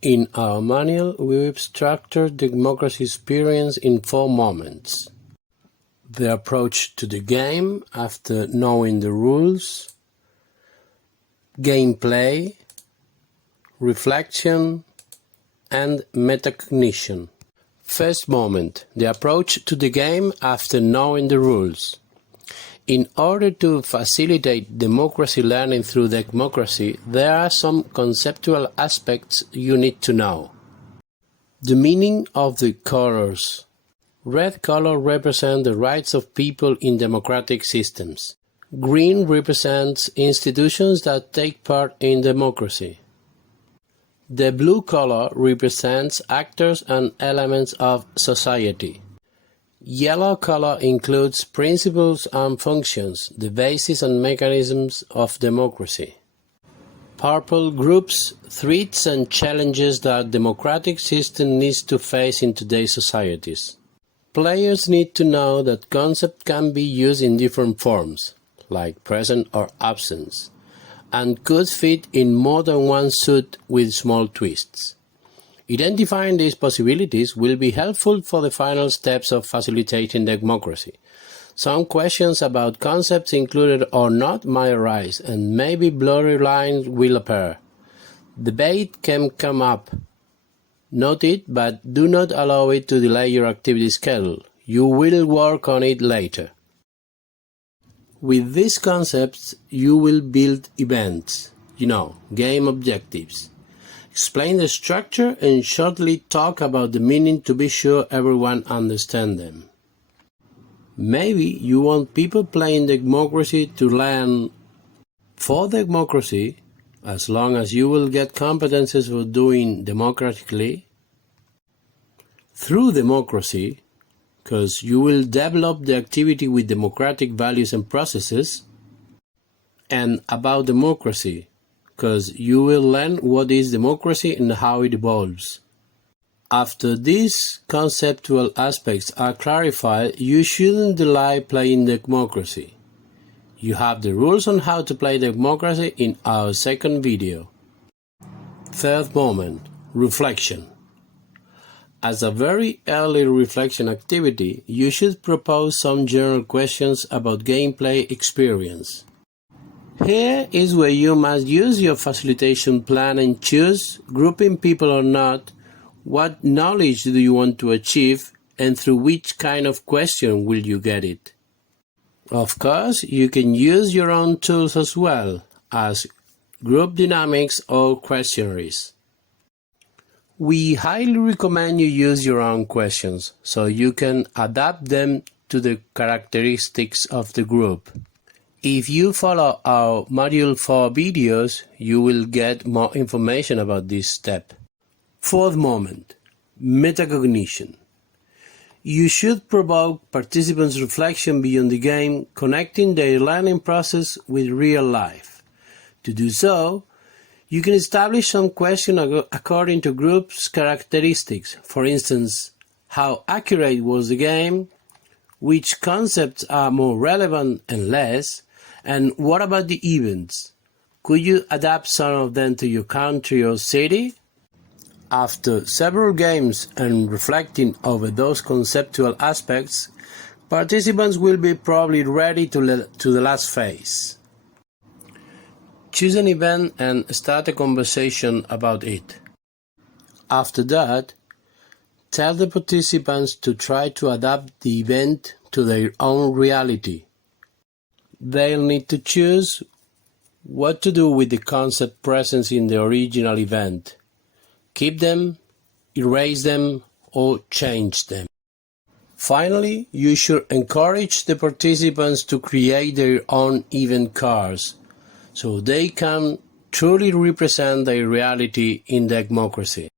In our manual, we've structured democracy experience in 4 moments: the approach to the game after knowing the rules, gameplay, reflection, and metacognition. First moment, the approach to the game after knowing the rules. In order to facilitate democracy learning through Deckmocracy, there are some conceptual aspects you need to know. The meaning of the colors. Red color represents the rights of people in democratic systems. Green represents institutions that take part in democracy. The blue color represents actors and elements of society. Yellow color includes principles and functions, the basis and mechanisms of democracy. Purple groups threats and challenges that democratic system needs to face in today's societies. Players need to know that concept can be used in different forms, like present or absence, and could fit in more than one suit with small twists. Identifying these possibilities will be helpful for the final steps of facilitating democracy. Some questions about concepts included or not might arise, and maybe blurry lines will appear. Debate can come up. Note it, but do not allow it to delay your activity schedule. You will work on it later. With these concepts, you will build events, game objectives. Explain the structure and shortly talk about the meaning to be sure everyone understands them. Maybe you want people playing Deckmocracy to learn for Deckmocracy, as long as you will get competences for doing democratically, through Demogames, because you will develop the activity with democratic values and processes, and about democracy, because you will learn what is democracy and how it evolves. After these conceptual aspects are clarified, you shouldn't delay playing Deckmocracy. You have the rules on how to play Deckmocracy in our second video. Third moment, reflection. As a very early reflection activity, you should propose some general questions about gameplay experience. Here is where you must use your facilitation plan and choose, grouping people or not, what knowledge do you want to achieve and through which kind of question will you get it. Of course, you can use your own tools as well, as group dynamics or questionnaires. We highly recommend you use your own questions, so you can adapt them to the characteristics of the group. If you follow our Module 4 videos, you will get more information about this step. Fourth moment, metacognition. You should provoke participants' reflection beyond the game, connecting their learning process with real life. To do so, you can establish some questions according to groups' characteristics. For instance, how accurate was the game? Which concepts are more relevant and less? And what about the events? Could you adapt some of them to your country or city? After several games and reflecting over those conceptual aspects, participants will be probably ready to the last phase. Choose an event and start a conversation about it. After that, tell the participants to try to adapt the event to their own reality. They'll need to choose what to do with the concept present in the original event. Keep them, erase them, or change them. Finally, you should encourage the participants to create their own event cards, so they can truly represent their reality in Deckmocracy.